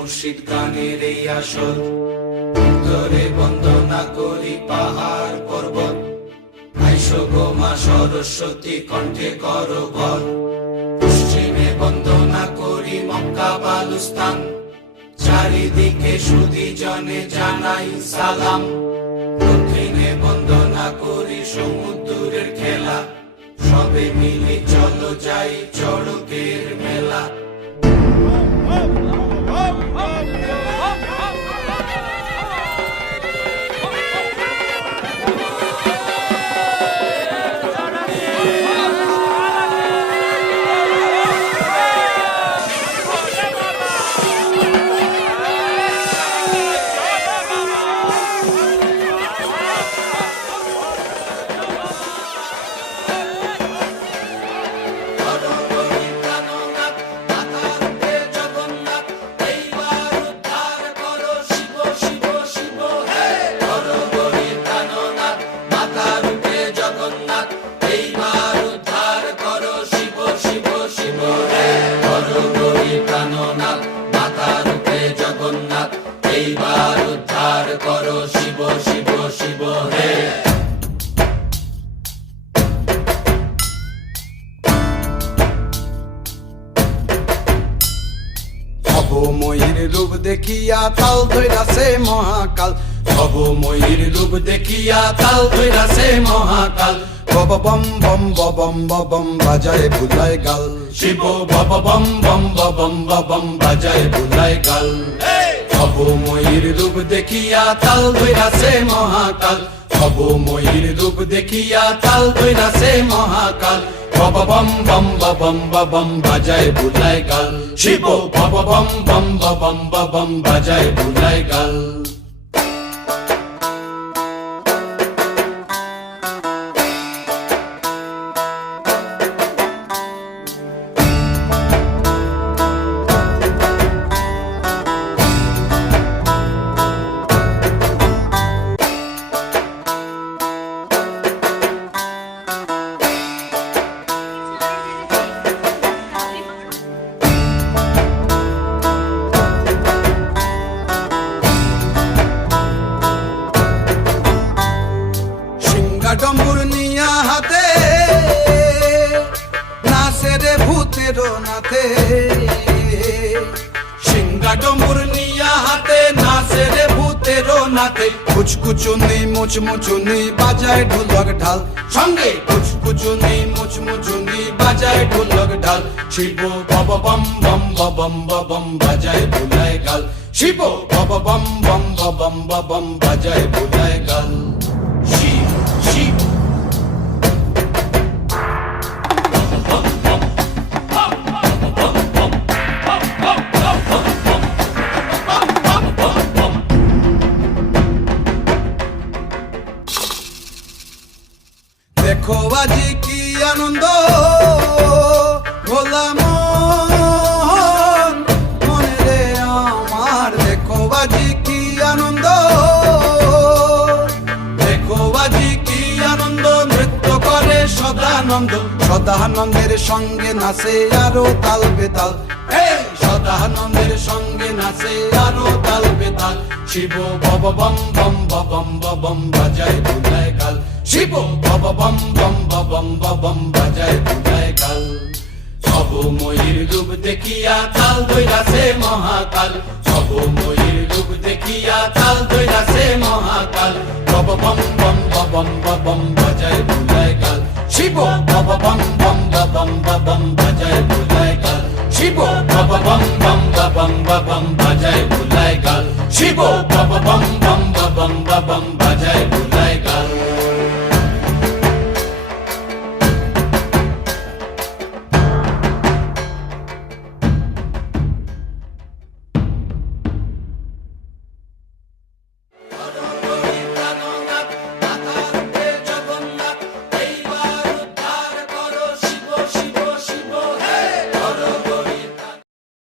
মুর্শিদ গানের এই আসর। উত্তরে বন্দনা করি পাহাড় পর্বত। আইসো মা সরস্বতী, কণ্ঠে করো বল পশ্চিমে বন্দনা করি মক্কা বালুস্তান। চারিদিকে সুদি জনে জানাই সালাম। দক্ষিণে বন্দনা করি সমুদ্রের খেলা। সবে মিলি চলো যাই চড়কের মেলা। রূপ দেখিয়া তাল ধৈরাছে মহাকাল। অবময়ীর রূপ দেখিয়া তাল ধৈরাছে মহাকাল। বব বম বম বম বম বাজায় বুলায় গাল। শিব বব বম বম বম বম বাজায় বুলাই গাল। অবময়ীর রূপ দেখিয়া তাল ধৈরাছে মহাকাল। অবময়ীর রূপ দেখিয়া তাল ধৈরাছে মহাকাল। শিব বব বম বম বাজায় বুলাই গাল সিংহা ডম্বুর নিয়া হাতে, নাচে রে ভূতের নাথে সিংহা ডম্বুর নিয়া হাতে, নাচে রে ভূতের নাথে কুচকুচুনি, মুচমুচুনি, বাজায় ঢোলক ঢাল। সঙ্গে কুচকুচুনি, মুচমুচুনি, বাজায় ঢোলক ঢাল। শিব বব বম বম বম বম বাজায় বুলাই গাল। শিব বব বম বম বম বম বাজায় বুলাই গাল। শিব দেখো আজি কি আনন্দ? আজি কি আনন্দ। কি আনন্দ, নৃত্য করে সদানন্দ। সদানন্দের সঙ্গে নাচে আরও তাল বেতাল। সদানন্দের সঙ্গে নাচে আরও তাল বেতাল। শিব বব বম বম বম বম বাজায় বুলাই গাল শিব। বব বম বম বম বম বাজায় বুলাই গাল সব ময়ূর রূপ দেখিয়া তাল দৈরাছে মহাকাল। সব ময়ূর রূপ দেখিয়া তাল দৈরাছে মহাকাল। বব বম বম বম বম বাজায় বুলাই গাল শিব। বব বম বম বম বম বাজায় বুলাই গাল শিব। বব বম বম বম বম বাজায় বুলাই গাল শিব। বব বম বম বম বাজায়